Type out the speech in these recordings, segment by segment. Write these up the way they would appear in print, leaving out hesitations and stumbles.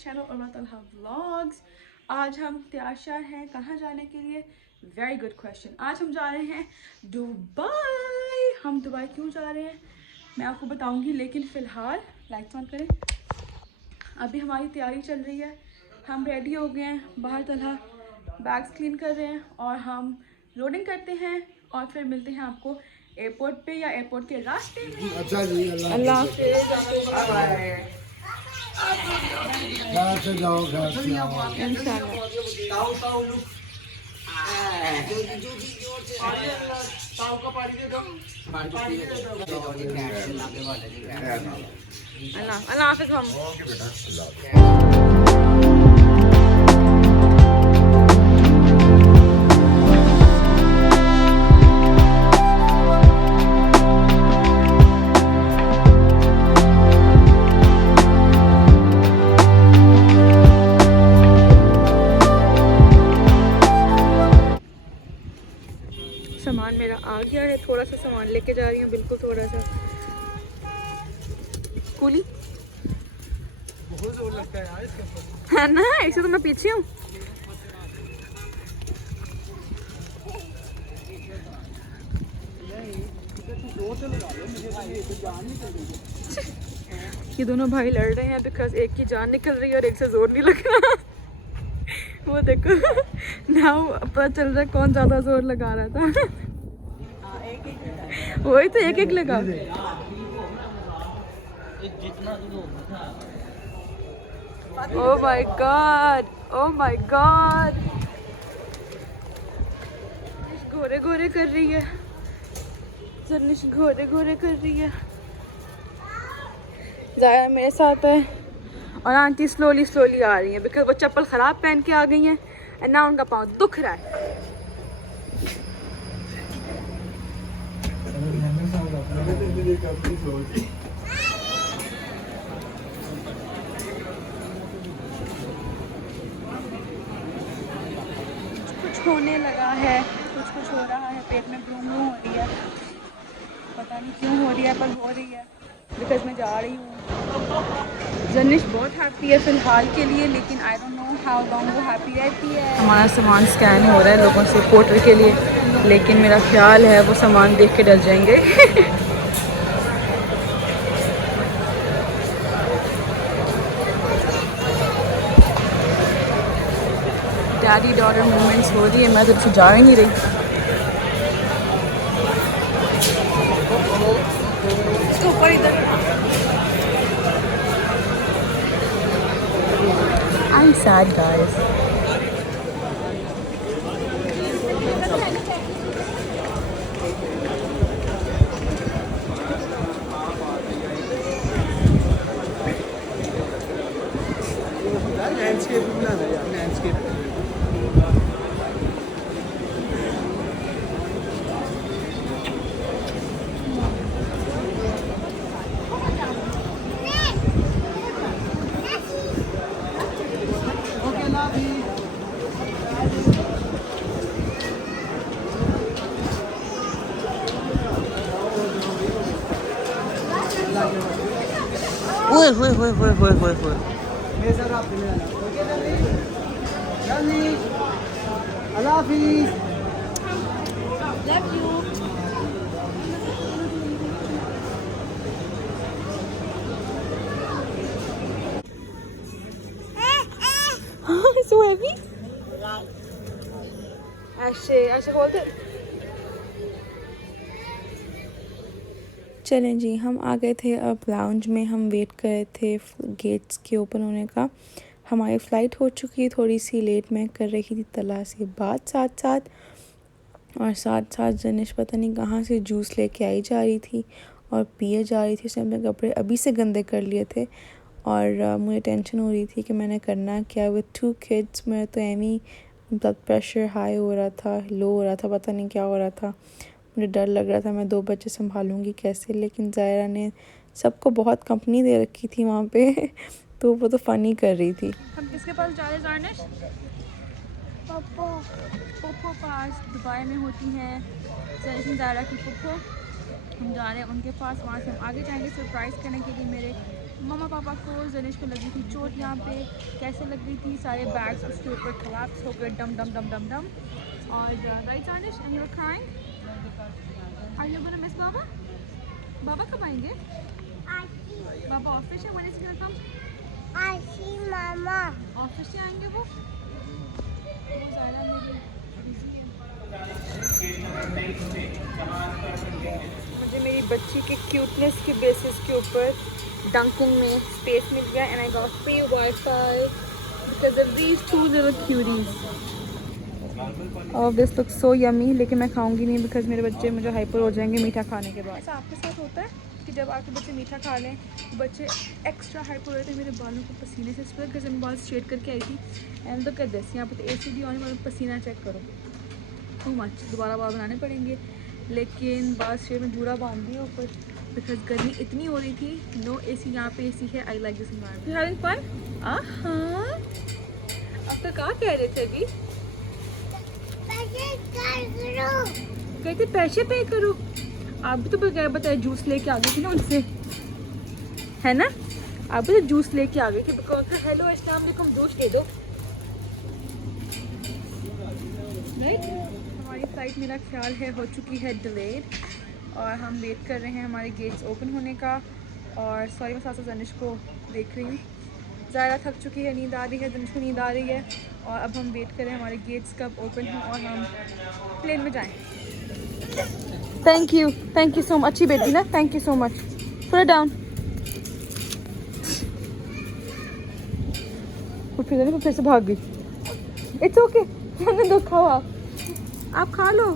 Channel Urwa Talha vlogs. आज हम तैयार हैं कहाँ जाने के लिए? Very good question. आज हम जा रहे हैं दुबई। हम दुबई क्यों जा रहे हैं मैं आपको बताऊंगी, लेकिन फ़िलहाल लाइट्स ऑन करें। अभी हमारी तैयारी चल रही है, हम रेडी हो गए हैं, बाहर तलहा बैग्स क्लीन कर रहे हैं और हम लोडिंग करते हैं और फिर मिलते हैं आपको एयरपोर्ट पे या एयरपोर्ट के रास्ते में। अच्छा जी, अल्लाह हाफ़िज़। घर से जाओ, घर से आओ इंशाल्लाह। अल्लाह हाफ़िज़ हम। सामान मेरा आ गया है, थोड़ा सा सामान लेके जा रही हूँ, बिल्कुल थोड़ा सा। कूली बहुत जोर लगता है यार इसके ऊपर, है ना? ऐसे तो मैं पीछे हूँ। ये दोनों भाई लड़ रहे हैं बिकॉज एक की जान निकल रही है और एक से जोर नहीं लग रहा। वो देखो ना, पता चल रहा है कौन ज्यादा जोर लगा रहा था। वही तो एक एक लगा। Oh my God, oh my God, घोरे घोरे कर रही है जर्निश, घोरे घोरे कर रही है। ज़ाया मेरे साथ है और आंटी स्लोली स्लोली आ रही है बिकॉज वो चप्पल ख़राब पहन के आ गई हैं और ना उनका पाँव दुख रहा है। कुछ होने लगा है, कुछ हो रहा है, पेट में ब्रूम ब्रूम हो रही है, पता नहीं क्यों हो रही है पर हो रही है बिकॉज मैं जा रही हूँ। जर्निश बहुत हैप्पी है फ़िलहाल के लिए, लेकिन I don't know how long वो हैप्पी रहती है। हमारा सामान स्कैन हो रहा है लोगों से पोर्टर के लिए, लेकिन मेरा ख्याल है वो सामान देख के डर जाएंगे। डैडी डॉटर मूवमेंट्स हो रही है, मैं तो कुछ जा ही नहीं रही। ऊपर इधर I'm sad guys. लैंडस्केप बनाना है यार, लैंडस्केप। ओए होए होए होए होए होए होए। मेरे साथ आप मिलने आना। ओके जल्दी, अल्लाह हाफिज़। Love you. So heavy. ऐसे hold it. चलें जी, हम आ गए थे अब लाउंज में। हम वेट कर रहे थे गेट्स के ओपन होने का। हमारी फ़्लाइट हो चुकी है थोड़ी सी लेट। मैं कर रही थी तला से बात साथ साथ, और साथ साथ जनिश पता नहीं कहाँ से जूस लेके आई जा रही थी और पिए जा रही थी। उसने अपने कपड़े अभी से गंदे कर लिए थे और मुझे टेंशन हो रही थी कि मैंने करना क्या विद 2 किड्स। मेरा तो एमी ब्लड प्रेशर हाई हो रहा था, लो हो रहा था, पता नहीं क्या हो रहा था। मुझे डर लग रहा था मैं 2 बच्चे संभालूंगी कैसे, लेकिन ज़ायरा ने सबको बहुत कंपनी दे रखी थी वहाँ पे। तो वो तो फ़नी कर रही थी। हम किसके पास जा रहे हैं ज़ारनिश? पोपो पास दुबई में होती हैं ज़ायरा की पोपो। हम जा रहे हैं उनके पास, वहाँ से हम आगे जाएंगे सरप्राइज़ करने के लिए मेरे मम्मा पापा को जनिश को लगी थी चोट यहाँ पे। कैसे लग गई थी? सारे बैग्स उसके ऊपर कोलैप्स हो गए, डम डम डम डम डम। और right Janish, and you are crying. Are you gonna miss Baba? बाबा कब आएंगे? बाबा ऑफिस है, when is he gonna come? Aashi मामा ऑफिस से आएंगे वो ज़ायरा मेरी बिजी है। मुझे मेरी बच्ची के क्यूटनेस की बेसिस के ऊपर डंकिन में स्पेस मिल गया, and I got free wifi because of these two little cuties. और दिस लुक्स सो यमी, लेकिन मैं खाऊंगी नहीं बिकॉज मेरे बच्चे मुझे हाइपर हो जाएंगे मीठा खाने के बाद। ऐसा आपके साथ होता है कि जब आपके बच्चे मीठा खा लें तो बच्चे एक्स्ट्रा हाइपर हो जाते हैं? मेरे बालों को पसीने से इस पर बिकॉज मैं बाल स्ट्रेट करके आई थी, एंड लुक एट दिस, यहाँ पे तो AC भी ऑन है, पसीना चेक करो, टू मच। दोबारा बाल बनाने पड़ेंगे, लेकिन बाल स्ट्रेट में जूड़ा बांध दिया ऊपर बिकॉज गर्मी इतनी हो रही थी। नो AC, यहाँ पे AC है। I like this environment. Having fun? हाँ, अब तक कहाँ कह रहे थे अभी? कहते पैसे पे करो। आप भी तो बगैर बताए जूस लेके आ गई थी ना उनसे, है ना? आप भी तो जूस लेके आ गई थी बिकॉज हेलो अस्सलाम वालेकुम, जूस दे दो, राइट? हमारी फ्लाइट मेरा ख्याल है हो चुकी है डिलेड, और हम वेट कर रहे हैं हमारे गेट्स ओपन होने का। और सॉरी, मैं साथ साथ जनिश को देख रही हूँ। ज़ायरा थक चुकी है, नींद आ रही है, जनिश को नींद आ रही है, और अब हम वेट करें हमारे गेट्स कब ओपन हों और हम प्लेन में जाएं। Thank you so much. अच्छी बेटी ना, थैंक यू सो मच। थोड़ा डाउन। फिर से भाग गई। इट्स ओके, मैंने दो खाओ, आप खा लो।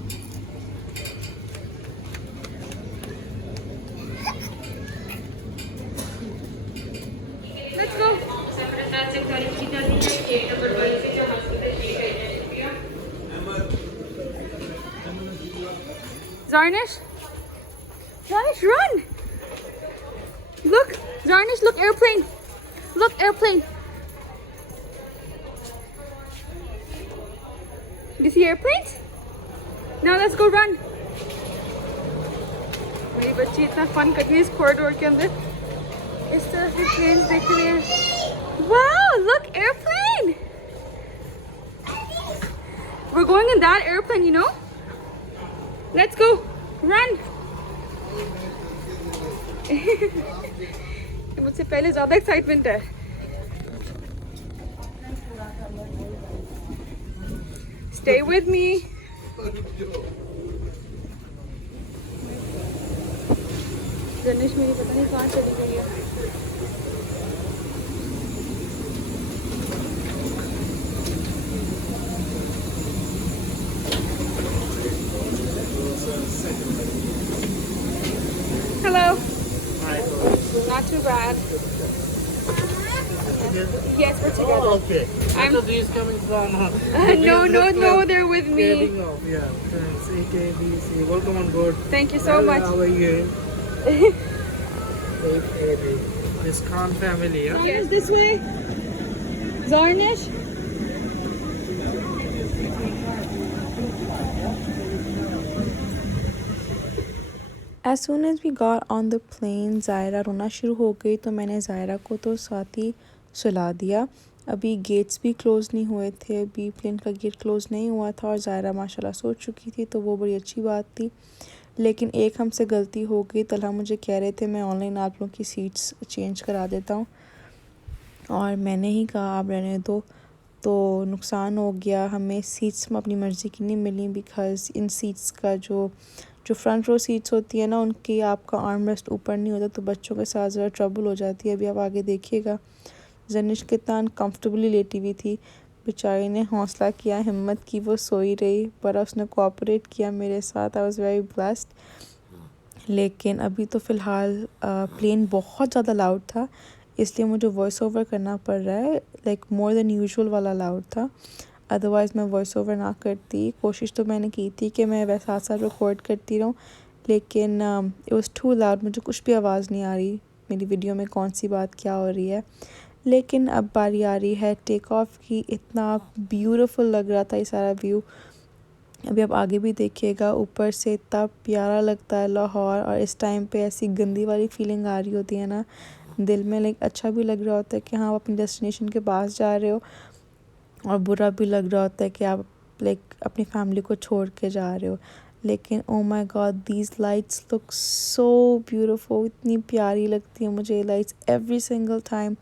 Let's go. Zarnish, run! Look, Zarnish, look, airplane. Look, airplane. Do you see airplanes? Now let's go run. मेरी बच्ची इतना फन करती है इस कॉरिडोर के अंदर, इस तरफ भी प्लेन्स देख रहे हैं। Wow, look, airplane. We're going in that airplane, you know. Let's go, run. मुझसे पहले ज़्यादा एक्साइटमेंट है। Stay with me. जनिश मेरी पता नहीं कहाँ चली गई है। Hello. Hi. Not too bad. Together? Yes, we're together. Oh, okay. I I'm- thought these coming from. No, they're with me. Getting off. Yeah. Thanks. AKBC. Welcome on board. Thank you so Hello, much. How are you? AKB. This Khan family. Yeah. Yes, this way. Zarnish. As soon as we got on the plane, Zaira रोना शुरू हो गई, तो मैंने ज़ायरा को तो साथ ही सुला दिया। अभी गेट्स भी क्लोज़ नहीं हुए थे, अभी प्लेन का गेट क्लोज़ नहीं हुआ था, और ज़ायरा माशाल्लाह सो चुकी थी, तो वो बड़ी अच्छी बात थी। लेकिन एक हमसे गलती हो गई। तलहा मुझे कह रहे थे मैं ऑनलाइन आप लोगों की सीट्स चेंज करा देता हूँ, और मैंने ही कहा आप रहने दो, तो नुकसान हो गया। हमें सीट्स में अपनी मर्ज़ी की नहीं मिली बिकॉज़ इन सीट्स का जो फ्रंट रो सीट्स होती है ना, उनकी आपका आर्म रेस्ट ऊपर नहीं होता, तो बच्चों के साथ ज़रा ट्रबल हो जाती है। अभी आप आगे देखिएगा जनिश कितना अनकम्फर्टेबली लेटी हुई थी, बेचारी ने हौसला किया, हिम्मत की, वो सोई रही, पर उसने कोऑपरेट किया मेरे साथ। I was very blessed. लेकिन अभी तो फ़िलहाल प्लेन बहुत ज़्यादा लाउड था, इसलिए मुझे वॉइस ओवर करना पड़ रहा है, लाइक मोर देन यूजुअल वाला लाउड था। अदरवाइज़ मैं वॉइस ओवर ना करती। कोशिश तो मैंने की थी कि मैं वैसे साथ साथ रिकॉर्ड करती रहूँ, लेकिन इट वाज टू लाउड, मुझे कुछ भी आवाज़ नहीं आ रही मेरी वीडियो में कौन सी बात क्या हो रही है। लेकिन अब बारी आ रही है टेक ऑफ की। इतना ब्यूटीफुल लग रहा था ये सारा व्यू। अभी आप आगे भी देखिएगा, ऊपर से इतना प्यारा लगता है लाहौर, और इस टाइम पे ऐसी गंदी वाली फीलिंग आ रही होती है ना, दिल में लाइक अच्छा भी लग रहा होता है कि हाँ आप अपनी डेस्टिनेशन के पास जा रहे हो, और बुरा भी लग रहा होता है कि आप लाइक अपनी फैमिली को छोड़ के जा रहे हो। लेकिन oh my God, these lights look so beautiful, इतनी प्यारी लगती है मुझे ये लाइट्स एवरी सिंगल टाइम।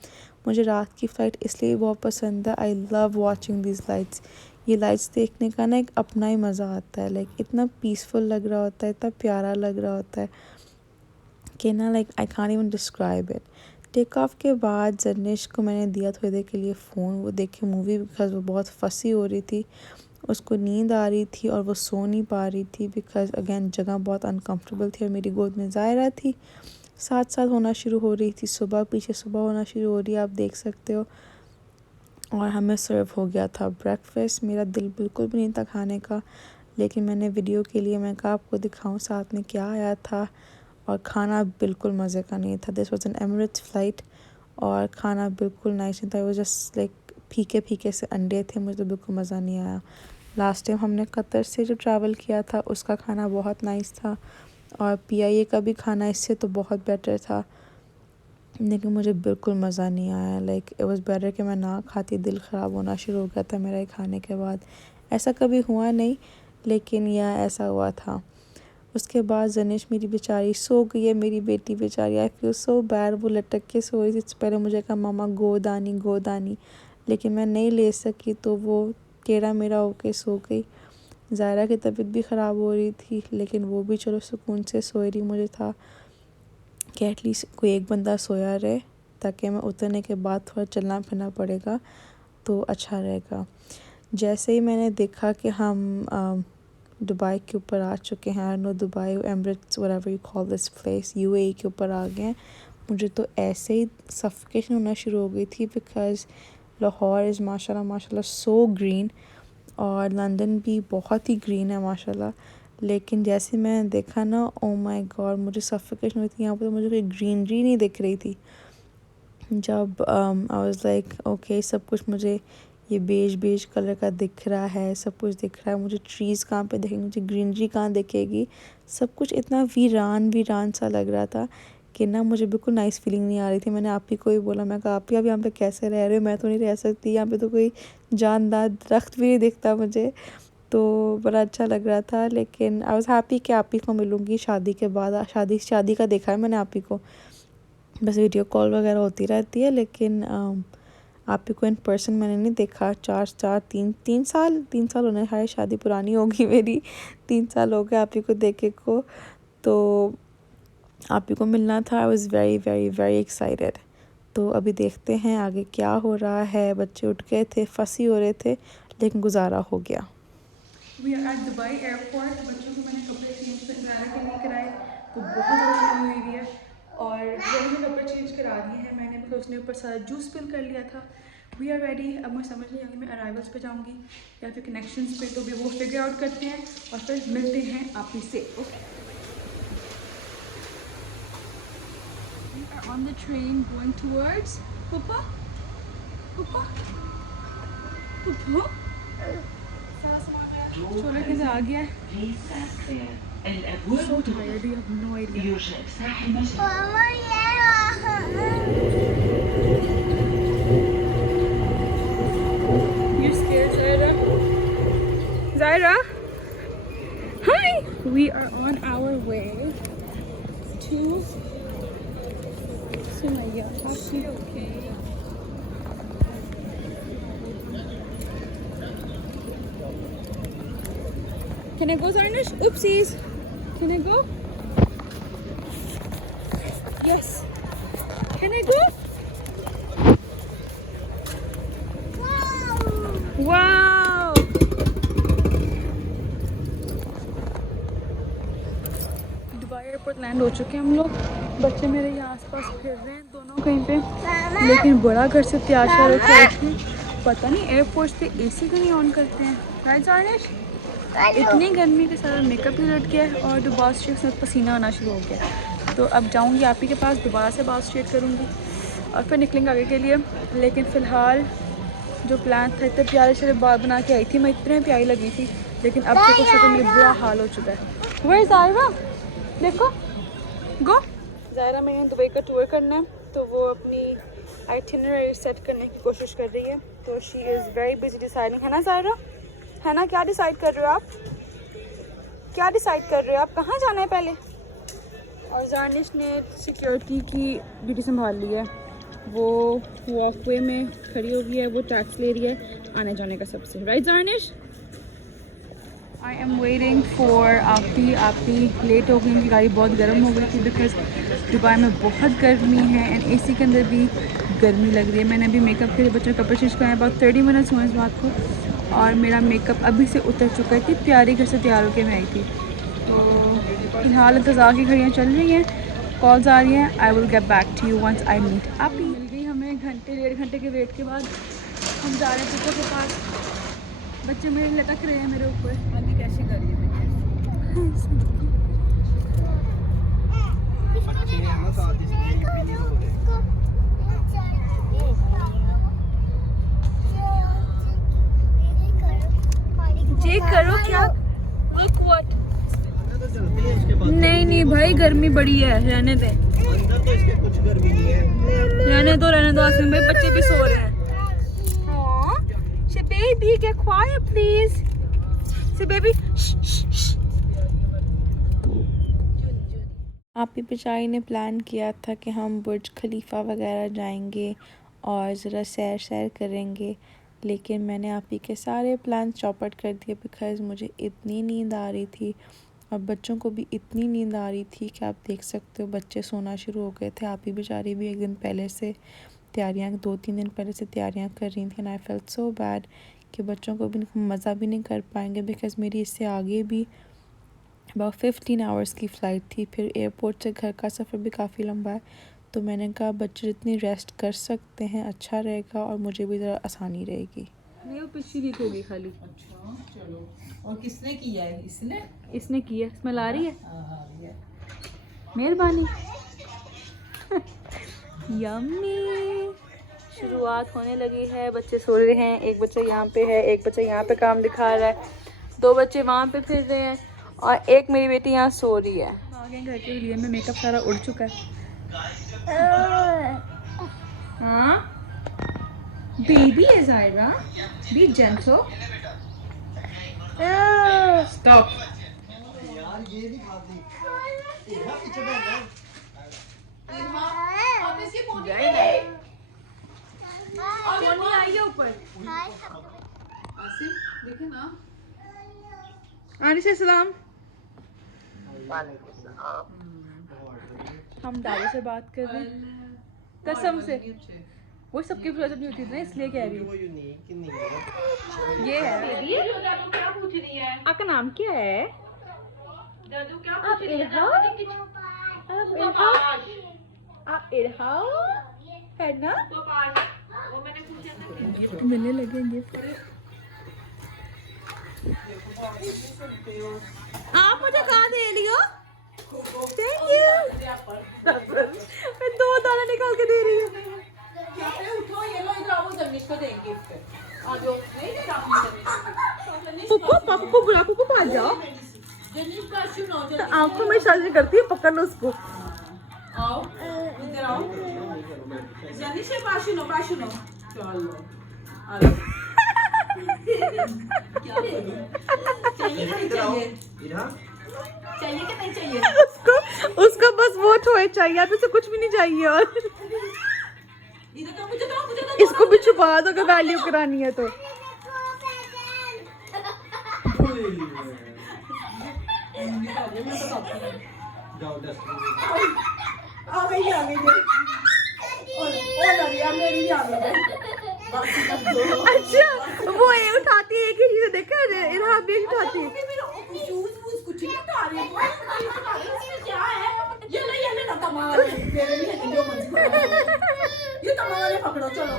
मुझे रात की फ़्लाइट इसलिए बहुत पसंद है, I love watching these lights. ये लाइट्स देखने का ना एक अपना ही मज़ा आता है, लाइक इतना पीसफुल लग रहा होता है, इतना प्यारा लग रहा होता है कि ना like I can't even describe it. Take off के बाद जर्निश को मैंने दिया थोड़ी देर के लिए फ़ोन, वो देखे मूवी, बिकॉज़ वो बहुत फंसी हो रही थी, उसको नींद आ रही थी और वो सो नहीं पा रही थी बिकॉज़ अगेन जगह बहुत अनकंफर्टेबल थी और मेरी गोद में ज़ायरा थी, साथ साथ होना शुरू हो रही थी, सुबह पीछे सुबह होना शुरू हो रही है, आप देख सकते हो। और हमें सर्व हो गया था ब्रेकफास्ट। मेरा दिल बिल्कुल भी नहीं था खाने का, लेकिन मैंने वीडियो के लिए मैं कहा आपको दिखाऊं साथ में क्या आया था, और खाना बिल्कुल मज़े का नहीं था। This was an Emirates flight और खाना बिल्कुल नाइस नहीं था, वो जस्ट लाइक फीके फीके से अंडे थे, मुझे तो बिल्कुल मज़ा नहीं आया। लास्ट टाइम हमने कतर से जो ट्रैवल किया था उसका खाना बहुत नाइस था, और PIA का भी खाना इससे तो बहुत बेटर था, लेकिन मुझे बिल्कुल मज़ा नहीं आया। लाइक इट वाज बेटर कि मैं ना खाती, दिल ख़राब होना शुरू हो गया था मेरा ये खाने के बाद। ऐसा कभी हुआ नहीं, लेकिन यह ऐसा हुआ था। उसके बाद जनिश मेरी बेचारी सो गई है, मेरी बेटी बेचारी, आई फील सो बैड, वो लटक के सो रही थी। पहले मुझे कहा मामा गोदानी गोदानी, लेकिन मैं नहीं ले सकी, तो वो टेढ़ा मेरा होके सो गई। ज़ायरा की तबीयत भी ख़राब हो रही थी, लेकिन वो भी चलो सुकून से सोए रही। मुझे था कि एटलीस्ट कोई एक बंदा सोया रहे, ताकि मैं उतरने के बाद थोड़ा चलना फिरना पड़ेगा तो अच्छा रहेगा। जैसे ही मैंने देखा कि हम दुबई के ऊपर आ चुके हैं, I know Dubai, Emirates, whatever you call this place, UAE के ऊपर आ गए हैं, मुझे तो ऐसे ही सफोकेशन होना शुरू हो गई थी, बिकॉज़ लाहौर इज़ माशाल्लाह माशाल्लाह सो ग्रीन, और लंदन भी बहुत ही ग्रीन है माशाल्लाह। लेकिन जैसे मैंने देखा ना, ओ माय गॉड, मुझे सफोकेशन हुई थी यहाँ पर, तो मुझे कोई ग्रीनरी नहीं दिख रही थी। जब आई वाज लाइक ओके, सब कुछ मुझे ये बेज बेज कलर का दिख रहा है, सब कुछ दिख रहा है, मुझे ट्रीज़ कहाँ पे दिखेंगे, मुझे ग्रीनरी कहाँ दिखेगी, सब कुछ इतना वीरान वीरान सा लग रहा था कि ना मुझे बिल्कुल नाइस फीलिंग नहीं आ रही थी। मैंने आप ही को ही बोला, मैं कहा आप ही अब यहाँ पे कैसे रह रहे हो, मैं तो नहीं रह सकती यहाँ पे, तो कोई जानदार दरख्त भी नहीं दिखता मुझे, तो बड़ा अच्छा लग रहा था। लेकिन आई वाज हैप्पी कि आप ही को मिलूँगी शादी के बाद। शादी का देखा है मैंने आप ही को, बस वीडियो कॉल वगैरह होती रहती है, लेकिन आप ही को इन पर्सन मैंने नहीं देखा। तीन साल होने, हाय शादी पुरानी होगी मेरी, 3 साल हो गए आप ही को देखे को, तो आप ही को मिलना था। I was very very very excited. तो अभी देखते हैं आगे क्या हो रहा है। बच्चे उठ गए थे, फंसी हो रहे थे, लेकिन गुजारा हो गया। We are at Dubai airport. बच्चों को मैंने कपड़े चेंज कराने के लिए कराए, तो बहुत ज़्यादा गर्मी हुई है, और जब मैंने कपड़े चेंज करा दिए हैं मैंने, तो उसने ऊपर सारा जूस स्पिल कर लिया था। We are ready. अब मैं समझ नहीं आ रही मैं अराइवल्स पे जाऊँगी या फिर कनेक्शंस पे, तो भी वो फिगर आउट करते हैं और फिर मिलते हैं आप ही से। Okay, we are on the train going towards पुप्पा पुप्पा पुप्पा। छोले के आ गया है। So tired, you have no idea. You scared, Zaira? Zaira? Hi! We are on our way to Sumaya. Is she okay? Can I go, Zarnish? Oopsies. Can I go? Yes. Can I go? Wow! Dubai airport land हो चुके हैं हम लोग। बच्चे मेरे यहाँ आसपास फिर रहे हैं दोनों कहीं पे, लेकिन बड़ा घर से तैयार होकर आए थे। पता नहीं एयरपोर्ट पे AC क्यों नहीं ऑन करते हैं। राइट जानिश? इतनी गर्मी के साथ मेकअप भी लट गया है और दोबारा स्ट्रेट में पसीना आना शुरू हो गया। तो अब जाऊंगी आप ही के पास, दोबारा से बाल स्ट्रेट करूंगी और फिर निकलेंगे आगे के लिए। लेकिन फ़िलहाल जो प्लान था, इतने प्यारे से बाल बना के आई थी मैं, इतने प्यारी लगी थी, लेकिन अब तो कुछ मेरा बुरा हाल हो चुका है। वेयर ज़ायरा? देखो गो ज़ायरा, मैं दुबई का टूर करना है तो वो अपनी आइटिनरी सेट करने की कोशिश कर रही है। तो she is very busy deciding, है ना ज़ायरा? है ना? क्या डिसाइड कर रहे हो आप? क्या डिसाइड कर रहे हो आप? कहाँ जाना है पहले? और जानिश ने सिक्योरिटी की ड्यूटी संभाल ली है। वो वॉकवे में खड़ी हो गई है, वो टैक्स ले रही है आने जाने का सबसे। Right Janish? I am waiting for Aapi. आपी लेट हो गई, उनकी गाड़ी बहुत गर्म हो गई थी बिकॉज दुबई में बहुत गर्मी है एंड एसी के अंदर भी गर्मी लग रही है। मैंने अभी मेकअप के लिए बच्चों का कपड़े चेंज कराया, about 30 मिनट्स हुए इस बात को, और मेरा मेकअप अभी से उतर चुका है। इतनी प्यारी घर से तैयार होकर मैं आई थी। तो फिलहाल इंतज़ार की घड़ियाँ चल रही हैं, कॉल्स आ रही हैं। I will get back to you once I meet आपी। मिल गई हमें घंटे 1.5 घंटे के वेट के बाद। हम जा रहे हैं पुप्पो के पास। बच्चे मेरे लटक रहे हैं मेरे ऊपर। आंटी कैसे कर रही है? ये करो क्या? Look what? नहीं भाई, गर्मी बड़ी है, रहने दे। अंदर तो इसके कुछ गर्मी नहीं है। रहने दो आसिम भाई, बच्चे भी सो रहे हैं। Baby, get quiet, please. Say, baby. आपी बेचारी ने प्लान किया था कि हम बुर्ज खलीफा वगैरह जाएंगे और ज़रा सैर करेंगे, लेकिन मैंने आपी के सारे प्लान चौपट कर दिए बिकॉज़ मुझे इतनी नींद आ रही थी और बच्चों को भी इतनी नींद आ रही थी कि आप देख सकते हो बच्चे सोना शुरू हो गए थे। आपी बेचारी भी एक दिन पहले से तैयारियाँ 2-3 दिन पहले से तैयारियाँ कर रही थी and I felt so bad कि बच्चों को भी मज़ा भी नहीं कर पाएंगे बिकॉज़ मेरी इससे आगे भी about 15 आवर्स की फ़्लाइट थी। फिर एयरपोर्ट से घर का सफ़र भी काफ़ी लंबा है, तो मैंने कहा बच्चे जितनी रेस्ट कर सकते हैं अच्छा रहेगा और मुझे भी ज़रा आसानी रहेगी। नहीं, वो पिछली लीक होगी खाली। अच्छा चलो। और किसने किया है? इसने किया। स्मेल आ रही है? हाँ, मेहरबानी। यम्मी। शुरुआत होने लगी है, बच्चे सो रहे हैं। एक बच्चा यहाँ पे है, एक बच्चा यहाँ पे काम दिखा रहा है, 2 बच्चे वहाँ पे फिर रहे हैं और एक मेरी बेटी यहाँ सो रही है। आगे घर के लिए में मेकअप सारा उड़ चुका है। हाँ बेबी है ज़ायरा, बी जेंटल। स्टॉप। यार ये नहीं खाती। इधर पीछे बैठ। आई है ऊपर। आसिफ देखे ना। आनी से सलाम। हम दादी से बात कर रहे हैं कसम से। वो सबकी फ्लोजअप नहीं होती ना, इसलिए कह रही हूँ। ये है क्या पूछ रही है? आपका नाम क्या है? दादू क्या पूछ रही है? आप इरहाम है ना? तो पास वो मैंने पूछा था। गिफ्ट मिलने लगेंगे। आप मुझे कहाँ दे लियो? Thank you. मैं 2 दाना निकाल के दे रही हूँ। उठो, ये लो, इधर आओ, जमीश को देंगे गिफ्ट। आ जाओ। नहीं देगा आपने जमीश को। पुप्पो पापा को बुला, पुप्पो पास जाओ। जमीश का सुनो। तो आंखों में शादी करती है, पकड़ लो उसको। आओ इधर आओ। जमीश के पास सुनो, चलो आ जाओ। क्या चाहिए कि नहीं चाहिए? उसको बस वो टॉय चाहिए, अब उसे कुछ भी नहीं चाहिए। और इधर तो मुझे इसको भी छुपा दो अगर वैल्यू करानी है तो। आ गई मेरी आ गई। अच्छा वो ये उठाती है, एक ही चीज देखा है, इरहा भी उठाती है। कुछ नहीं उठा रही क्या है? ये ना कमाल है मेरे लिए, जो मर्जी ये कमाल है, पकड़ो चलो।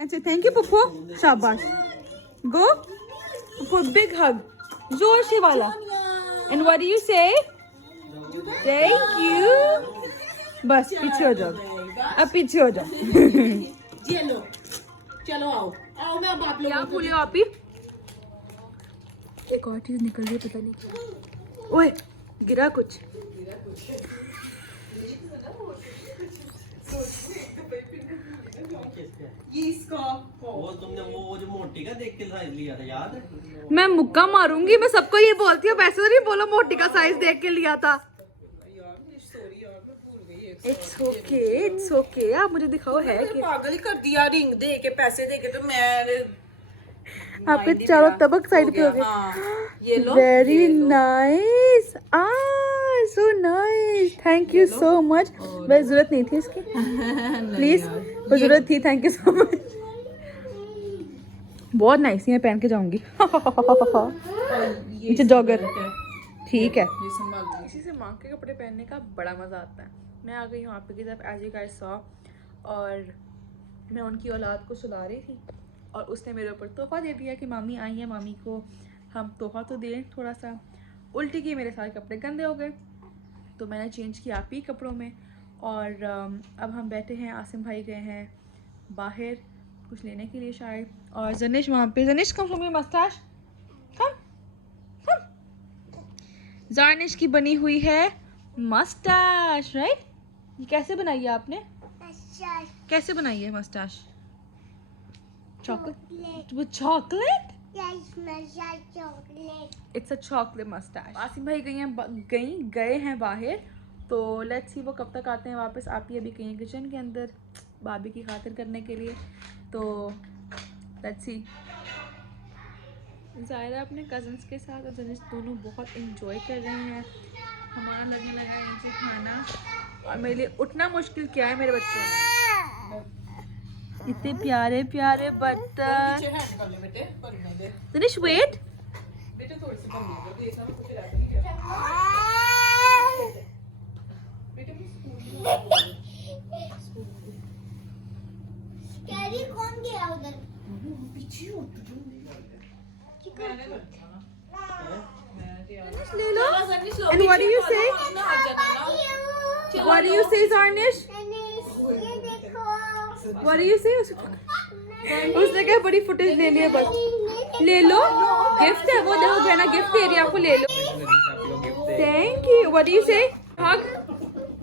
अच्छा थैंक यू पुप्पो, शाबाश। गो पुप्पो, बिग हग, जोर से वाला। एंड व्हाट डू यू से? Thank you. बस पीछे हो जाओ, अब पीछे हो जाओ। चलो चलो आओ मैं बाप लोग। क्या बोले आप ही? एक और चीज़ निकल रही है, पता नहीं क्या। ओए गिरा कुछ। वो तुमने वो जो मोटी का देख के साइज लिया था, याद है? मैं मुक्का मारूंगी, मैं सबको ये बोलती हूँ, वैसे तो नहीं बोलो मोटी का साइज देख के लिया था। It's okay, it's okay. आप मुझे दिखाओ है कि पागल ही कर दिया, रिंग दे के पैसे दे के, तो मैं आपके चारों तबक साइड पे हो गए। हाँ, ये लो। Very nice, so nice, thank you so much. बस जरूरत नहीं थी इसकी, प्लीज, बस जरूरत थी, थैंक यू सो मच। बहुत नाइस, मैं पहन के जाऊंगी। नीचे जॉगर, ठीक है। किसी से मांग के कपड़े पहनने का बड़ा मजा आता है। मैं आ गई हूँ आप की तरफ, एज यू गाइस सॉ, और मैं उनकी औलाद को सुला रही थी और उसने मेरे ऊपर तोहफा दे दिया कि मामी आई है, मामी को हम तोहफा तो दें थोड़ा सा। उल्टी की मेरे सारे कपड़े गंदे हो गए, तो मैंने चेंज किया आप ही कपड़ों में। और अब हम बैठे हैं, आसिम भाई गए हैं बाहर कुछ लेने के लिए शायद, और जनिश वहाँ पे। जनिश कम फ्रॉम योर मस्टैश, कम कम। जानिश की बनी हुई है मस्टैश, राइट? ये कैसे बनाई है आपने? कैसे बनाई है मस्टैश? चॉकलेट, वो chocolate, it's a chocolate moustache. Asim भाई गए हैं बाहर, तो लेट्स सी वो कब तक आते हैं वापस। आप ही अभी गई हैं किचन के अंदर भाभी की खातिर करने के लिए, तो लेट्स सी। ज़ाहिरा अपने कज़न्स के साथ और जनिश दोनों बहुत इंजॉय कर रहे हैं। हमारा लगने लगा है इनसे खाना, और मेरे लिए उठना मुश्किल क्या है मेरे बच्चों ने। इतने प्यारे प्यारे बर्तन। जनिश वेट, बेटे थोड़ी सी बनी है, देखना कुछ रहता नहीं क्या। कैरी कौन गया उधर? पीछे हो तू। मैंने ले लो। And what do you say? What do you say, Zarnish? ये देखो। What do you say? उसने क्या बड़ी फुटेज ले लिया, बस ले लो। गिफ्ट है वो, देखो बहना गिफ्ट दे रही है आपको, ले लो। Thank you. What do you say? Hug.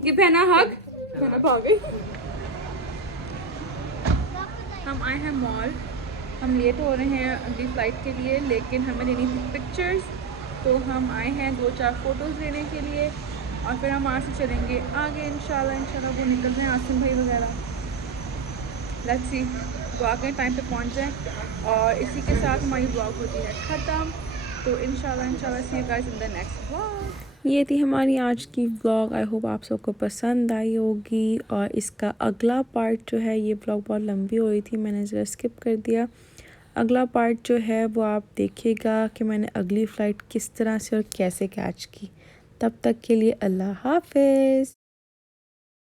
Give बहना hug. बहना भाग गई। हम आए हैं मॉल, हम लेट हो रहे हैं अगली फ्लाइट के लिए, लेकिन हमें लेनी थी पिक्चर्स, तो हम आए हैं 2-4 फ़ोटोज़ लेने के लिए, और फिर हम वहाँ से चलेंगे आगे इंशाल्लाह वो निकल रहे हैं आसिम भाई वगैरह। लेट्स सी वो आगे टाइम पे पहुँच जाएँ, और इसी के साथ हमारी ब्लॉग होती है ख़त्म। तो इंशाल्लाह see you guys in the next vlog. ये थी हमारी आज की व्लॉग। आई होप आप सबको पसंद आई होगी, और इसका अगला पार्ट जो है, ये व्लॉग बहुत लंबी हो रही थी, मैंने ज़रा स्किप कर दिया। अगला पार्ट जो है वो आप देखिएगा कि मैंने अगली फ़्लाइट किस तरह से और कैसे कैच की। तब तक के लिए अल्लाह हाफ़िज़।